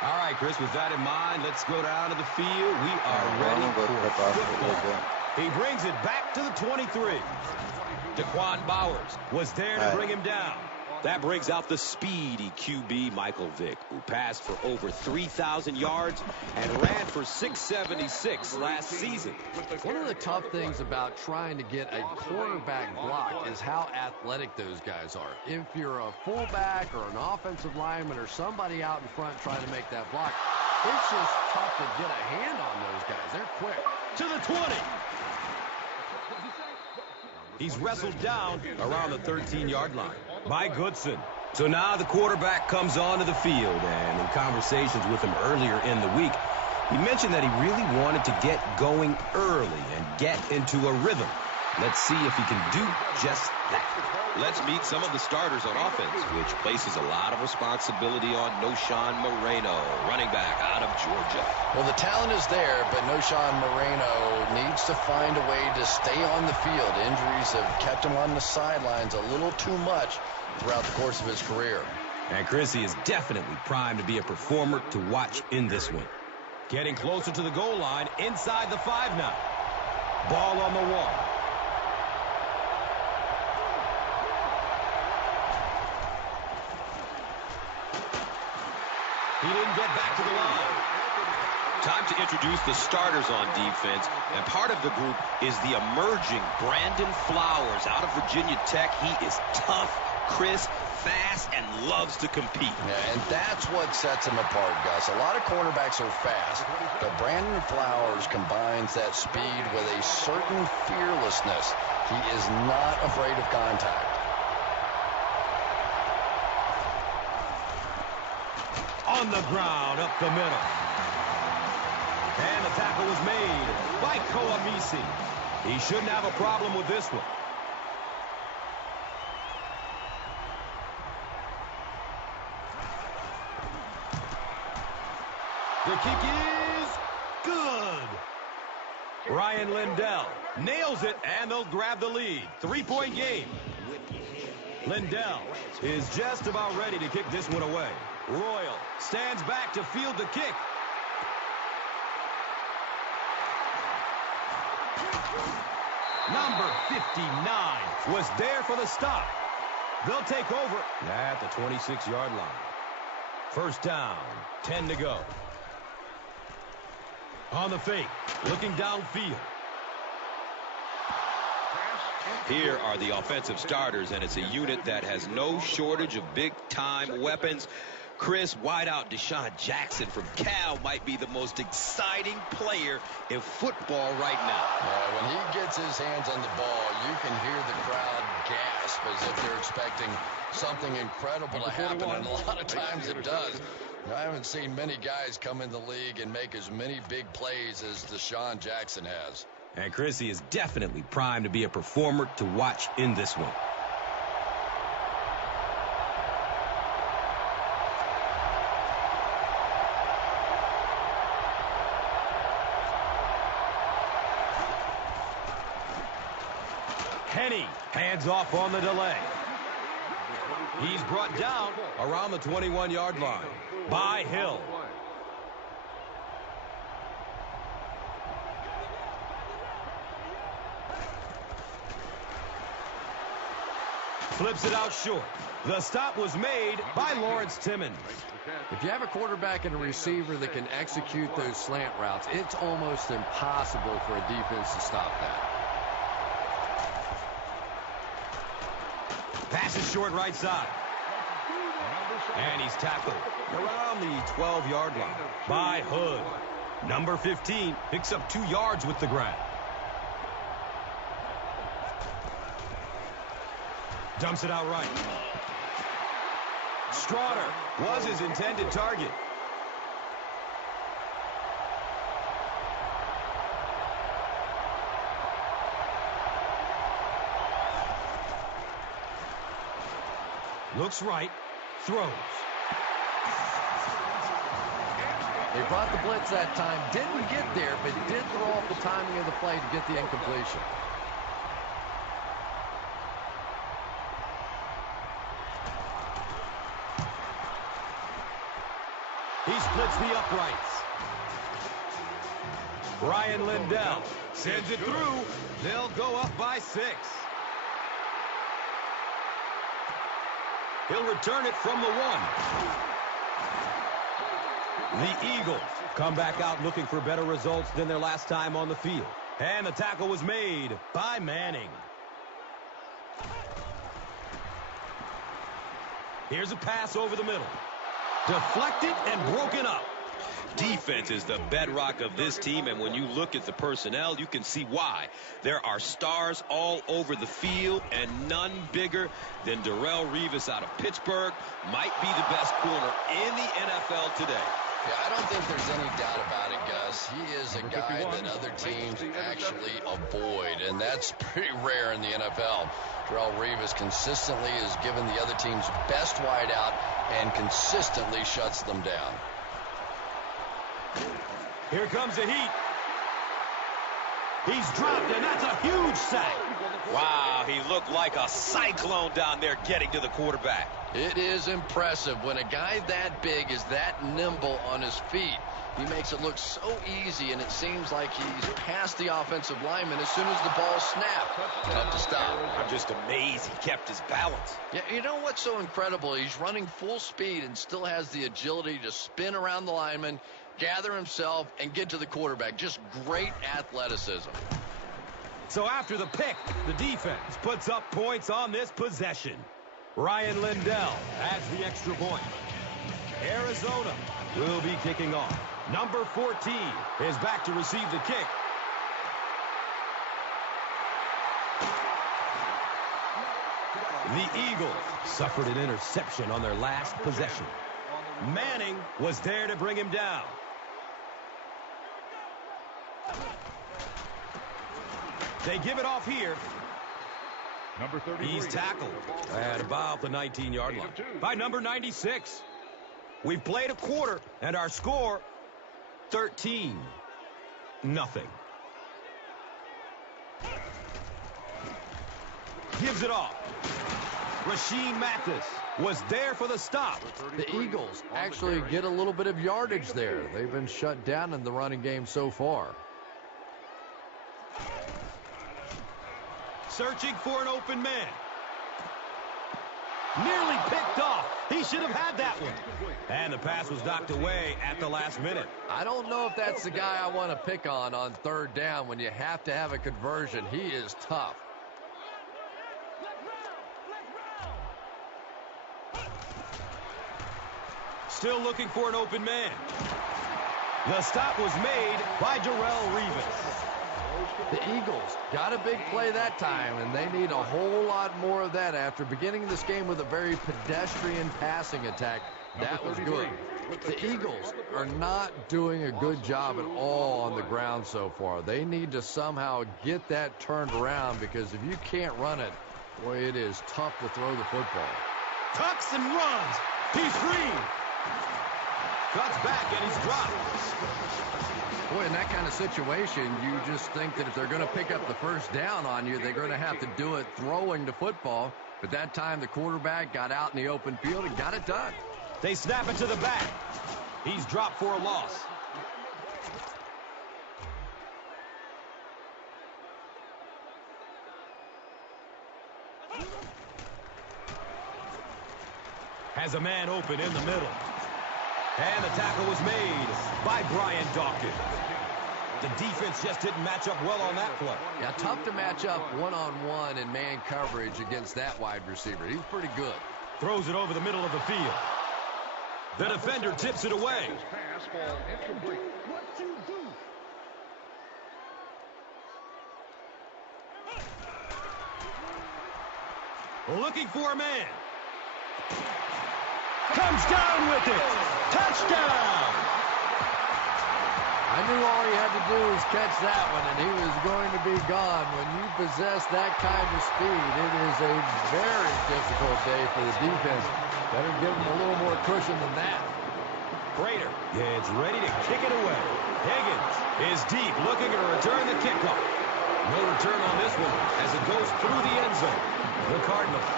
All right, Chris, with that in mind, let's go down to the field. We are ready for football. He brings it back to the 23. Daquan Bowers was there to bring him down. That brings out the speedy QB, Michael Vick, who passed for over 3,000 yards and ran for 676 last season. One of the tough things about trying to get a quarterback block is how athletic those guys are. If you're a fullback or an offensive lineman or somebody out in front trying to make that block, it's just tough to get a hand on those guys. They're quick. To the 20. He's wrestled down around the 13-yard line by Goodson. So now the quarterback comes onto the field, and in conversations with him earlier in the week, he mentioned that he really wanted to get going early and get into a rhythm. Let's see if he can do just that. Let's meet some of the starters on offense, which places a lot of responsibility on Knowshon Moreno, running back out of Georgia. Well, the talent is there, but Knowshon Moreno needs to find a way to stay on the field. Injuries have kept him on the sidelines a little too much throughout the course of his career. And Chrissy is definitely primed to be a performer to watch in this one. Getting closer to the goal line, inside the 5 now. Ball on the wall. He didn't get back to the line. Time to introduce the starters on defense, and part of the group is the emerging Brandon Flowers out of Virginia Tech. He is tough, crisp, fast, and loves to compete. Yeah, and that's what sets him apart, Gus. A lot of cornerbacks are fast, but Brandon Flowers combines that speed with a certain fearlessness. He is not afraid of contact. On the ground, up the middle. And the tackle was made by Koamisi. He shouldn't have a problem with this one. The kick is good. Ryan Lindell nails it, and they'll grab the lead. 3-point game. Lindell is just about ready to kick this one away. Royal stands back to field the kick. Number 59 was there for the stop. They'll take over at the 26-yard line. First down, 10 to go. On the fake, looking downfield. Here are the offensive starters, and it's a unit that has no shortage of big-time weapons. Chris, wideout Deshaun Jackson from Cal might be the most exciting player in football right now. Yeah, when he gets his hands on the ball, you can hear the crowd gasp as if they're expecting something incredible to happen, and a lot of times it does. I haven't seen many guys come in the league and make as many big plays as Deshaun Jackson has. And Chrissy is definitely primed to be a performer to watch in this one. Henny hands off on the delay. He's brought down around the 21-yard line by Hill. Flips it out short. The stop was made by Lawrence Timmons. If you have a quarterback and a receiver that can execute those slant routes, it's almost impossible for a defense to stop that. Pass is short right side. And he's tackled around the 12-yard line by Hood. Number 15 picks up 2 yards with the grab. Dumps it out right. Strawder was his intended target. Looks right. Throws. They brought the blitz that time. Didn't get there, but did throw off the timing of the play to get the incompletion. He splits the uprights. Ryan Lindell sends it through. They'll go up by 6. He'll return it from the 1. The Eagles come back out looking for better results than their last time on the field. And the tackle was made by Manning. Here's a pass over the middle. Deflected and broken up. Defense is the bedrock of this team, and when you look at the personnel, you can see why. There are stars all over the field, and none bigger than Darrelle Revis out of Pittsburgh. Might be the best corner in the NFL today. Yeah, I don't think there's any doubt about it, Gus. He is a guy that other teams actually avoid, and that's pretty rare in the NFL. Darrelle Revis consistently is given the other team's best wideout and consistently shuts them down. Here comes the heat. He's dropped, and that's a huge sack. Wow, he looked like a cyclone down there getting to the quarterback. It is impressive when a guy that big is that nimble on his feet. He makes it look so easy, and it seems like he's past the offensive lineman as soon as the ball snapped. Tough to stop. I'm just amazed he kept his balance. Yeah, you know what's so incredible? He's running full speed and still has the agility to spin around the lineman, gather himself, and get to the quarterback. Just great athleticism. So after the pick, the defense puts up points on this possession. Ryan Lindell adds the extra point. Arizona will be kicking off. Number 14 is back to receive the kick. The Eagles suffered an interception on their last possession. Manning was there to bring him down. They give it off here. Number 33. He's tackled at about the 19-yard line by number 96. We've played a quarter, and our score, 13-0. Gives it off. Rasheed Mathis was there for the stop. The Eagles actually get a little bit of yardage there. They've been shut down in the running game so far. Searching for an open man. Nearly picked off. He should have had that one. And the pass was knocked away at the last minute. I don't know if that's the guy I want to pick on third down when you have to have a conversion. He is tough. Still looking for an open man. The stop was made by Darrelle Revis. The Eagles got a big play that time, and they need a whole lot more of that after beginning this game with a very pedestrian passing attack. That was good. The Eagles are not doing a good job at all on the ground so far. They need to somehow get that turned around, because if you can't run it, boy, it is tough to throw the football. Tucks and runs. He's free. Cuts back, and he's dropped. Boy, in that kind of situation, you just think that if they're going to pick up the first down on you, they're going to have to do it throwing the football. But that time, the quarterback got out in the open field and got it done. They snap it to the back. He's dropped for a loss. Has a man open in the middle. And the tackle was made by Brian Dawkins. The defense just didn't match up well on that play. Yeah, tough to match up one-on-one in man coverage against that wide receiver. He's pretty good. Throws it over the middle of the field. The defender tips it away. Pass ball incomplete. Looking for a man. Comes down with it. Touchdown! I knew all he had to do was catch that one, and he was going to be gone. When you possess that kind of speed, it is a very difficult day for the defense. Better give him a little more cushion than that. Prater gets ready to kick it away. Higgins is deep, looking to return the kickoff. No return on this one as it goes through the end zone. The Cardinals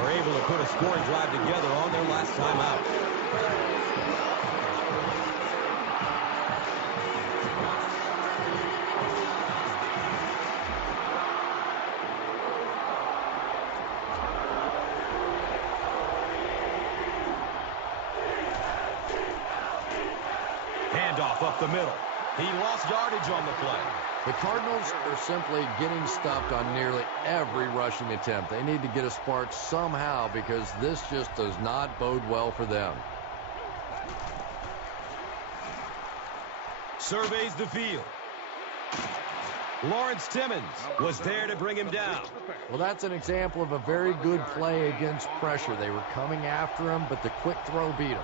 were able to put a scoring drive together on their last time out. Handoff up the middle. He lost yardage on the play. The Cardinals are simply getting stuffed on nearly every rushing attempt. They need to get a spark somehow because this just does not bode well for them. Surveys the field. Lawrence Timmons was there to bring him down. Well, that's an example of a very good play against pressure. They were coming after him, but the quick throw beat him.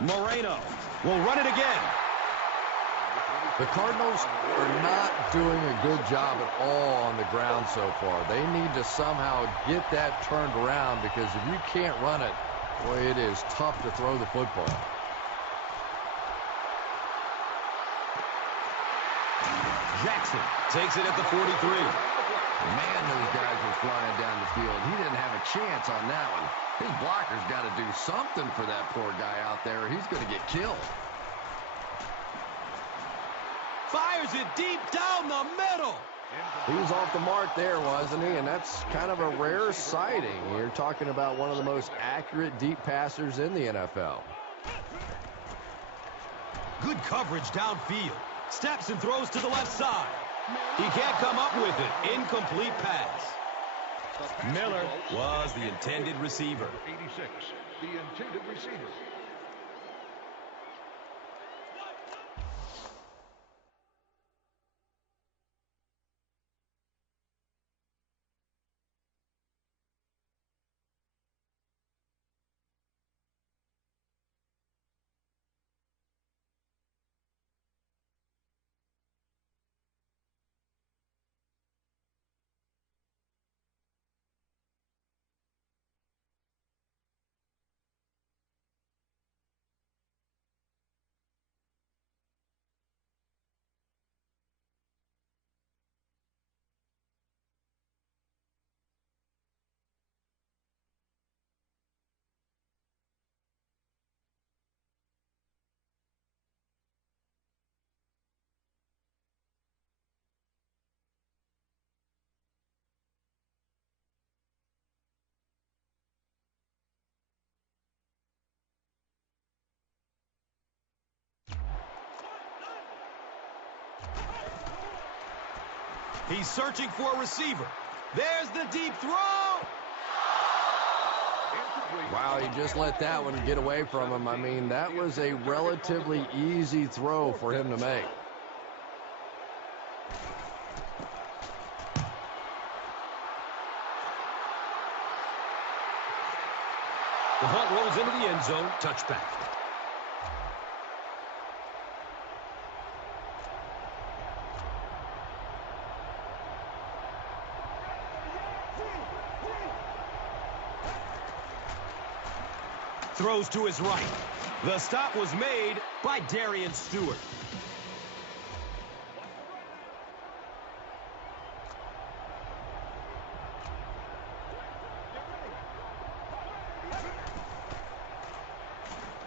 Moreno will run it again. The Cardinals are not doing a good job at all on the ground so far. They need to somehow get that turned around because if you can't run it, boy, it is tough to throw the football. Jackson takes it at the 43. Man, those guys were flying down the field. He didn't have a chance on that one. His blocker's got to do something for that poor guy out there. He's going to get killed. Fires it deep down the middle. He was off the mark there, wasn't he? And that's kind of a rare sighting. You're talking about one of the most accurate deep passers in the NFL. Good coverage downfield. Steps and throws to the left side. He can't come up with it. Incomplete pass. Miller was the intended receiver. 86, the intended receiver. He's searching for a receiver. There's the deep throw. Wow, he just let that one get away from him. I mean, that was a relatively easy throw for him to make. The punt rolls into the end zone. Touchback. Throws to his right. The stop was made by Darian Stewart.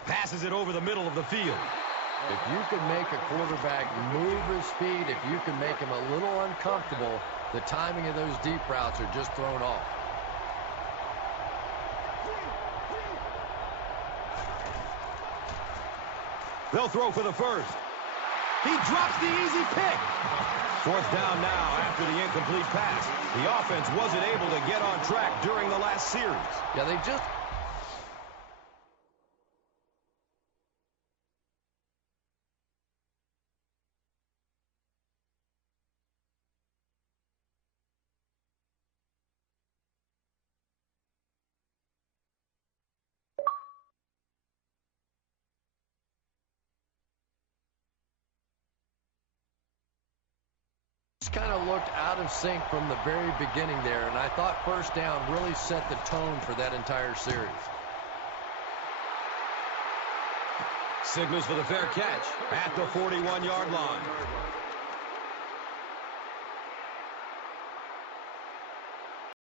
Passes it over the middle of the field. If you can make a quarterback move his feet, if you can make him a little uncomfortable, the timing of those deep routes are just thrown off. They'll throw for the first. He drops the easy pick. Fourth down now after the incomplete pass. The offense wasn't able to get on track during the last series. Yeah, they just... kind of looked out of sync from the very beginning there, and I thought first down really set the tone for that entire series. Signals for the fair catch at the 41-yard line.